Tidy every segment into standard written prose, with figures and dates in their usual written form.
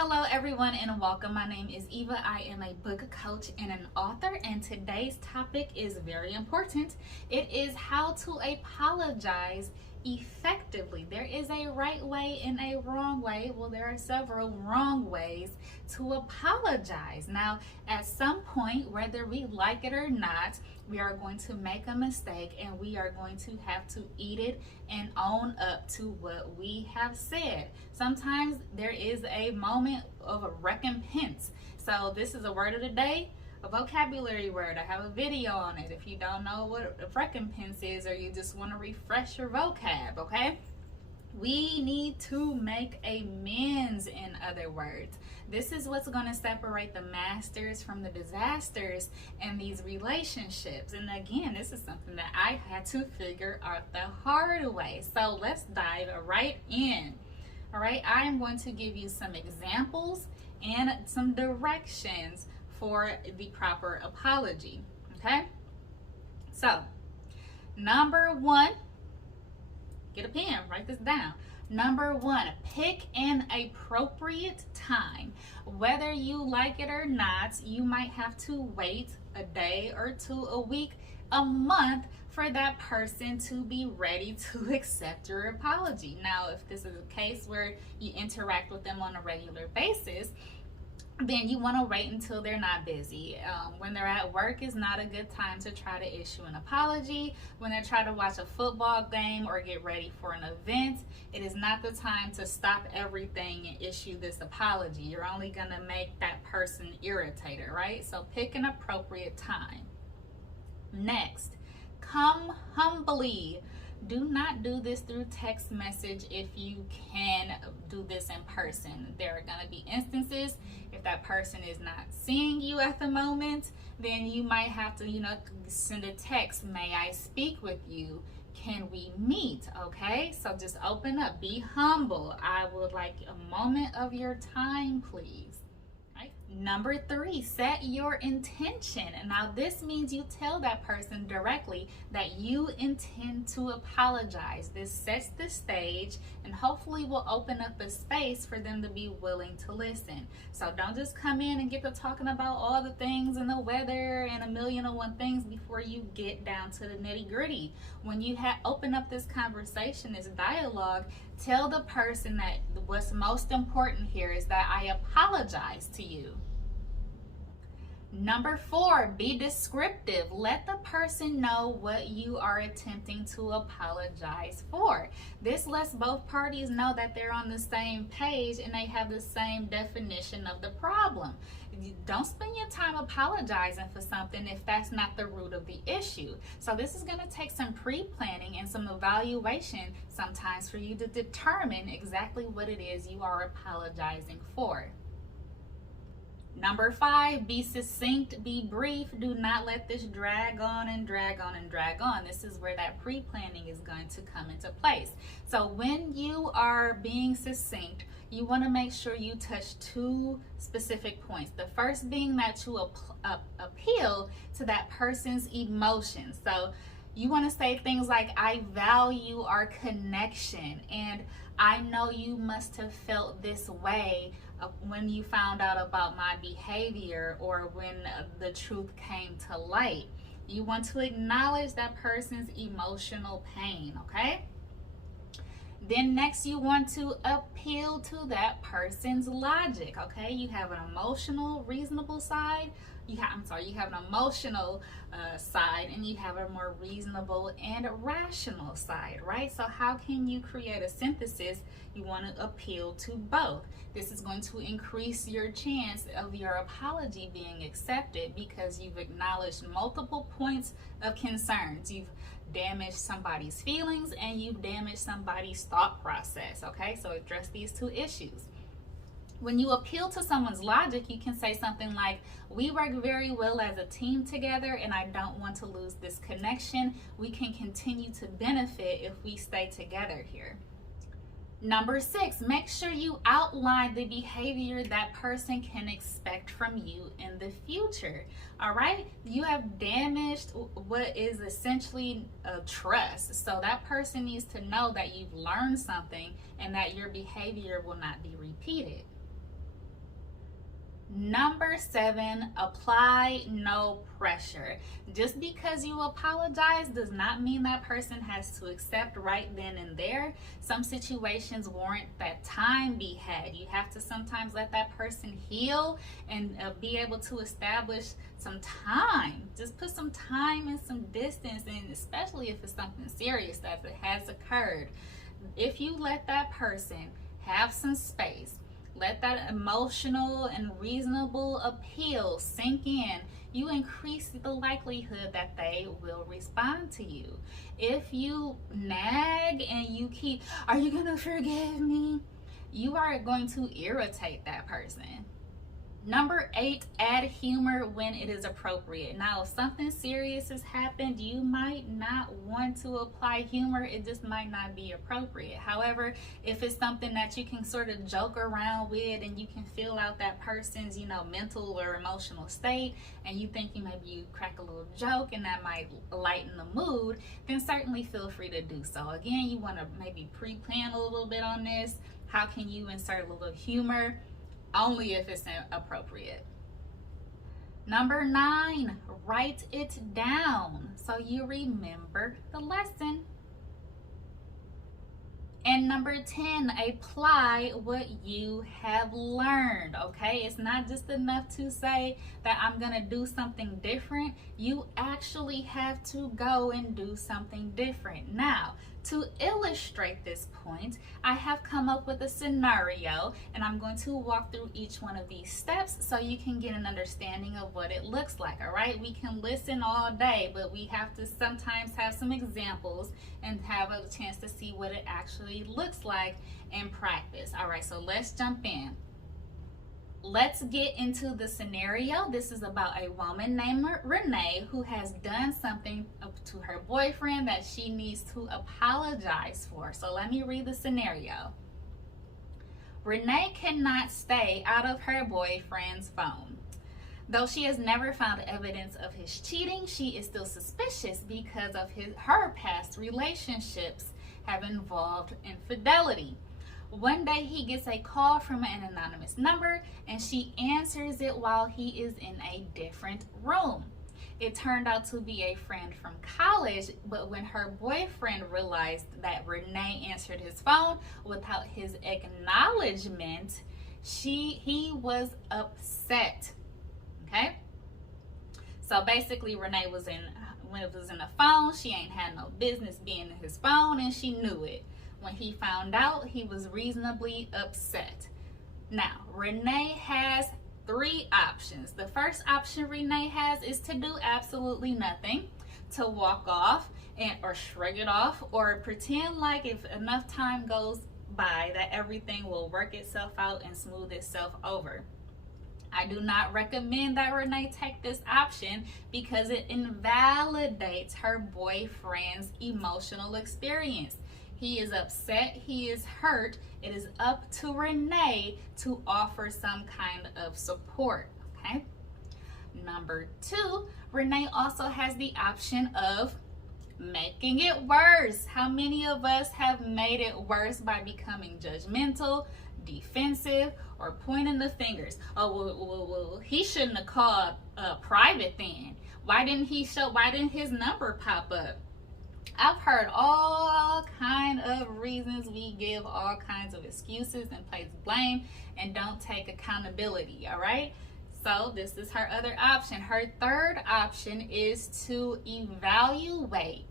Hello everyone and welcome. My name is Eva. I am a book coach and an author, and today's topic is very important. It is how to apologize effectively. There is a right way and a wrong way. Well, there are several wrong ways to apologize. Now, at some point, whether we like it or not, we are going to make a mistake and we are going to have to eat it and own up to what we have said. Sometimes there is a moment of a recompense. So this is a word of the day, a vocabulary word. I have a video on it if you don't know what a recompense is or you just want to refresh your vocab, okay? We need to make amends, in other words. This is what's going to separate the masters from the disasters in these relationships. And again, this is something that I had to figure out the hard way. So let's dive right in. All right, I'm going to give you some examples and some directions for the proper apology. Okay, so number one, get a pen, write this down. Number one, pick an appropriate time. Whether you like it or not, you might have to wait a day or two, a week, a month for that person to be ready to accept your apology. Now, if this is a case where you interact with them on a regular basis, then you want to wait until they're not busy. When they're at work is not a good time to try to issue an apology. When they're trying to watch a football game or get ready for an event, it is not the time to stop everything and issue this apology. You're only going to make that person irritated, right? So pick an appropriate time. Next, come humbly. Do not do this through text message if you can do this in person. There are going to be instances if that person is not seeing you at the moment, then you might have to, send a text. May I speak with you? Can we meet? Okay, so just open up, be humble. I would like a moment of your time, please. Number three, set your intention. And now this means you tell that person directly that you intend to apologize. This sets the stage and hopefully will open up a space for them to be willing to listen. So don't just come in and get to talking about all the things and the weather and a million and one things before you get down to the nitty gritty. When you open up this conversation, this dialogue, tell the person that what's most important here is that I apologize to you. Number four, be descriptive. Let the person know what you are attempting to apologize for. This lets both parties know that they're on the same page and they have the same definition of the problem. Don't spend your time apologizing for something if that's not the root of the issue. So this is going to take some pre-planning and some evaluation sometimes for you to determine exactly what it is you are apologizing for. Number five, be succinct, be brief. Do not let this drag on and drag on and drag on. This is where that pre-planning is going to come into place. So when you are being succinct, you want to make sure you touch two specific points. The first being that you appeal to that person's emotions. So you want to say things like, I value our connection, and I know you must have felt this way when you found out about my behavior or when the truth came to light. You want to acknowledge that person's emotional pain, okay? Then next, you want to appeal to that person's logic, okay? You have an emotional, reasonable side. You have an emotional side, and you have a more reasonable and rational side, right? So how can you create a synthesis? You want to appeal to both. This is going to increase your chance of your apology being accepted because you've acknowledged multiple points of concerns. You've damaged somebody's feelings and you've damaged somebody's thought process, okay? So address these two issues. When you appeal to someone's logic, you can say something like, we work very well as a team together and I don't want to lose this connection. We can continue to benefit if we stay together here. Number six, make sure you outline the behavior that person can expect from you in the future. All right, you have damaged what is essentially a trust. So that person needs to know that you've learned something and that your behavior will not be repeated. Number 7, apply no pressure. Just because you apologize does not mean that person has to accept right then and there. Some situations warrant that time be had. You have to sometimes let that person heal and be able to establish some time. Just put some time and some distance in, especially if it's something serious that has occurred. If you let that person have some space, let that emotional and reasonable appeal sink in, you increase the likelihood that they will respond to you. If you nag and you keep, are you gonna forgive me? You are going to irritate that person. Number 8, add humor when it is appropriate. Now, if something serious has happened, you might not want to apply humor. It just might not be appropriate. However, if it's something that you can sort of joke around with and you can feel out that person's, mental or emotional state, and you think maybe you crack a little joke and that might lighten the mood, then certainly feel free to do so. Again, you want to maybe pre-plan a little bit on this. How can you insert a little humor? Only if it's appropriate. Number 9, write it down so you remember the lesson. And number 10, apply what you have learned, okay? It's not just enough to say that I'm gonna do something different. You actually have to go and do something different. Now, to illustrate this point, I have come up with a scenario and I'm going to walk through each one of these steps so you can get an understanding of what it looks like, all right? We can listen all day, but we have to sometimes have some examples and have a chance to see what it actually looks like in practice. All right, so let's jump in. Let's get into the scenario. This is about a woman named Renee who has done something to her boyfriend that she needs to apologize for. So let me read the scenario. Renee cannot stay out of her boyfriend's phone. Though she has never found evidence of his cheating, she is still suspicious because of her past relationships have involved infidelity. One day he gets a call from an anonymous number and she answers it while he is in a different room. It turned out to be a friend from college, but when her boyfriend realized that Renee answered his phone without his acknowledgement, he was upset. Okay? So basically Renee when it was in the phone, she ain't had no business being in his phone and she knew it. When he found out, he was reasonably upset. Now, Renee has 3 options. The first option Renee has is to do absolutely nothing, to walk off or shrug it off, or pretend like if enough time goes by that everything will work itself out and smooth itself over. I do not recommend that Renee take this option because it invalidates her boyfriend's emotional experience. He is upset, he is hurt. It is up to Renee to offer some kind of support, okay? Number 2, Renee also has the option of making it worse. How many of us have made it worse by becoming judgmental, defensive, or pointing the fingers? Oh, well, he shouldn't have called private then. Why didn't his number pop up? I've heard all kind of reasons. We give all kinds of excuses and place blame and don't take accountability, all right? So this is her other option. Her third option is to evaluate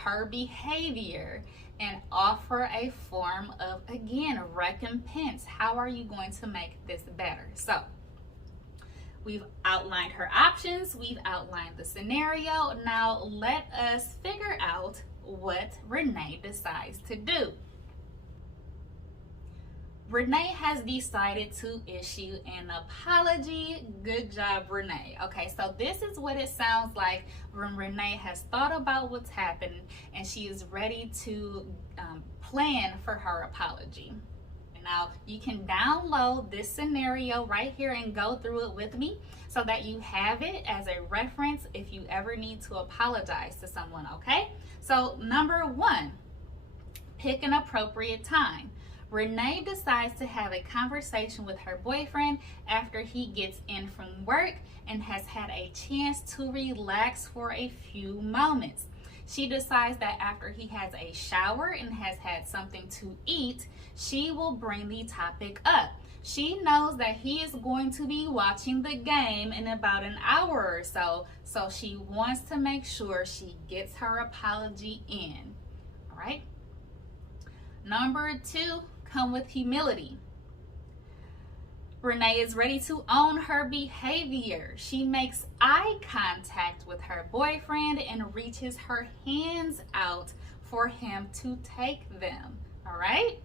her behavior and offer a form of, again, recompense. How are you going to make this better? So we've outlined her options. We've outlined the scenario. Now let us figure out what Renee decides to do. Renee has decided to issue an apology. Good job, Renee. Okay, so this is what it sounds like when Renee has thought about what's happened and she is ready to plan for her apology. Now, you can download this scenario right here and go through it with me so that you have it as a reference if you ever need to apologize to someone, okay? So, number 1, pick an appropriate time. Renee decides to have a conversation with her boyfriend after he gets in from work and has had a chance to relax for a few moments. She decides that after he has a shower and has had something to eat, she will bring the topic up. She knows that he is going to be watching the game in about an hour or so she wants to make sure she gets her apology in. All right? Number 2, come with humility. Renee is ready to own her behavior. She makes eye contact with her boyfriend and reaches her hands out for him to take them. All right?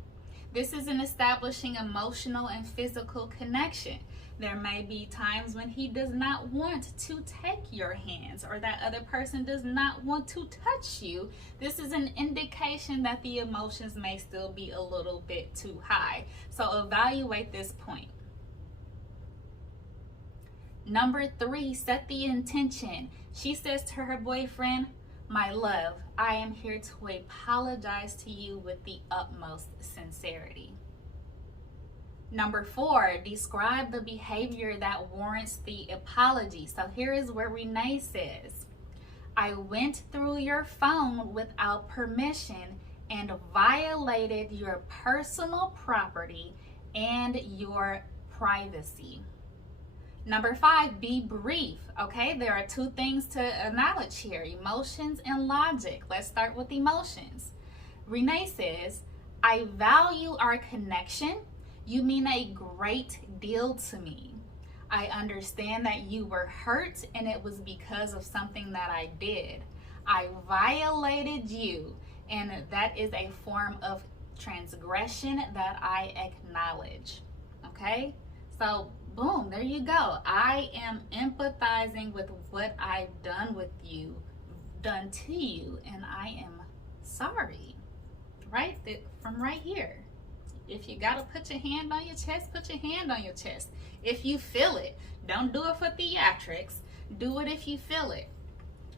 This is an establishing emotional and physical connection. There may be times when he does not want to take your hands or that other person does not want to touch you. This is an indication that the emotions may still be a little bit too high. So evaluate this point. Number 3, set the intention. She says to her boyfriend, "My love, I am here to apologize to you with the utmost sincerity." Number 4, describe the behavior that warrants the apology. So here is where Renee says, "I went through your phone without permission and violated your personal property and your privacy." Number 5, be brief. Okay, there are 2 things to acknowledge here, emotions and logic. Let's start with emotions. Renee says, "I value our connection. You mean a great deal to me. I understand that you were hurt and it was because of something that I did. I violated you, and that is a form of transgression that I acknowledge." Okay, so boom, there you go. I am empathizing with what I've done to you, and I am sorry. Right? From right here. If you gotta put your hand on your chest, put your hand on your chest. If you feel it, don't do it for theatrics. Do it if you feel it.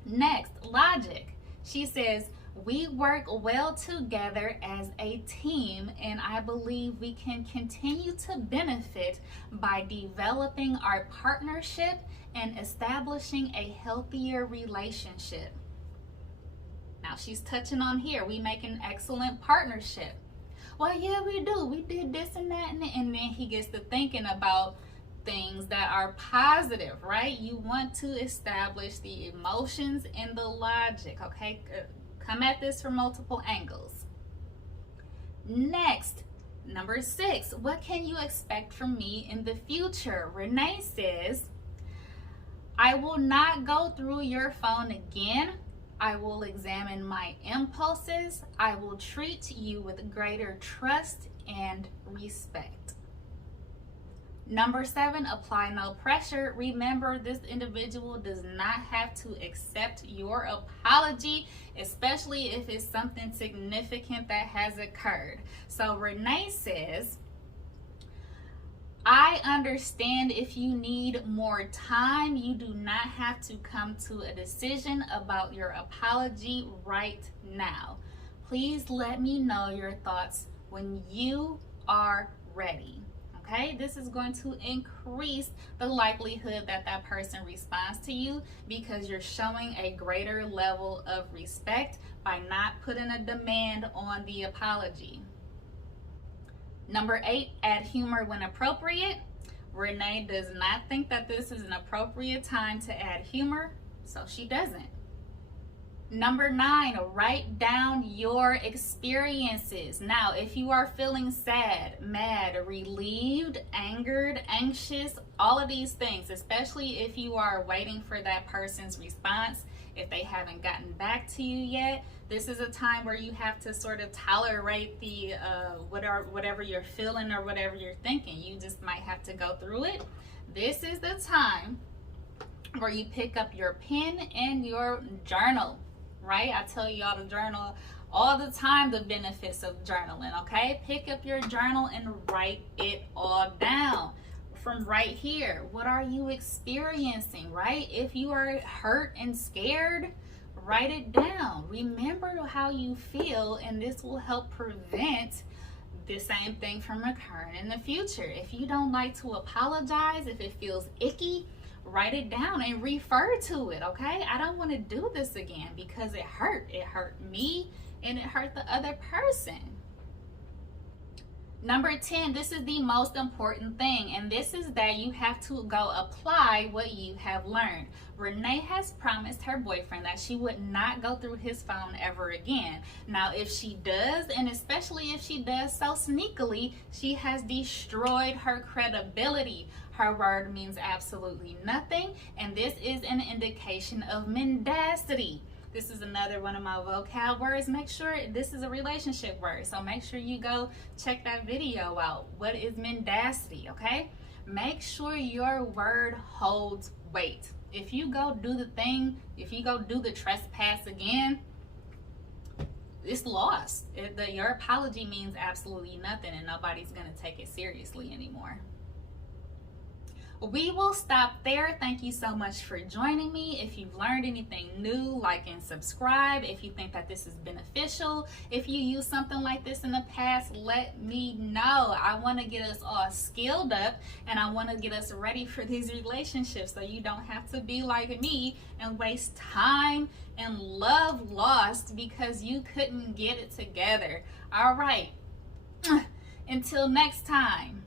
Next, logic. She says, "We work well together as a team, and I believe we can continue to benefit by developing our partnership and establishing a healthier relationship." Now she's touching on here, we make an excellent partnership. Well, yeah, we do. We did this and that, and then he gets to thinking about things that are positive, right? You want to establish the emotions and the logic, okay? Come at this from multiple angles. Next, number 6, what can you expect from me in the future? Renee says, "I will not go through your phone again. I will examine my impulses. I will treat you with greater trust and respect." Number 7, apply no pressure. Remember, this individual does not have to accept your apology, especially if it's something significant that has occurred. So Renee says, "I understand if you need more time. You do not have to come to a decision about your apology right now. Please let me know your thoughts when you are ready." Okay, this is going to increase the likelihood that that person responds to you because you're showing a greater level of respect by not putting a demand on the apology. Number 8, add humor when appropriate. Renee does not think that this is an appropriate time to add humor, so she doesn't. Number 9, write down your experiences. Now, if you are feeling sad, mad, relieved, angered, anxious, all of these things, especially if you are waiting for that person's response, if they haven't gotten back to you yet, this is a time where you have to sort of tolerate the whatever you're feeling or whatever you're thinking. You just might have to go through it. This is the time where you pick up your pen and your journal. Right? I tell you all to journal all the time, the benefits of journaling, okay? Pick up your journal and write it all down. From right here, what are you experiencing, right? If you are hurt and scared, write it down. Remember how you feel, and this will help prevent the same thing from occurring in the future. If you don't like to apologize, if it feels icky, write it down and refer to it, okay? I don't want to do this again because it hurt. It hurt me and it hurt the other person. Number 10, this is the most important thing, and this is that you have to go apply what you have learned. Renee has promised her boyfriend that she would not go through his phone ever again. Now, if she does, and especially if she does so sneakily, she has destroyed her credibility. Her word means absolutely nothing, and this is an indication of mendacity. This is another one of my vocab words. Make sure this is a relationship word. So make sure you go check that video out. What is mendacity, okay? Make sure your word holds weight. If you go do the thing, if you go do the trespass again, it's lost. Your apology means absolutely nothing, and nobody's going to take it seriously anymore. We will stop there. Thank you so much for joining me. If you've learned anything new, like and subscribe. If you think that this is beneficial, if you use something like this in the past, let me know. I want to get us all skilled up, and I want to get us ready for these relationships so you don't have to be like me and waste time and love lost because you couldn't get it together. All right. Until next time.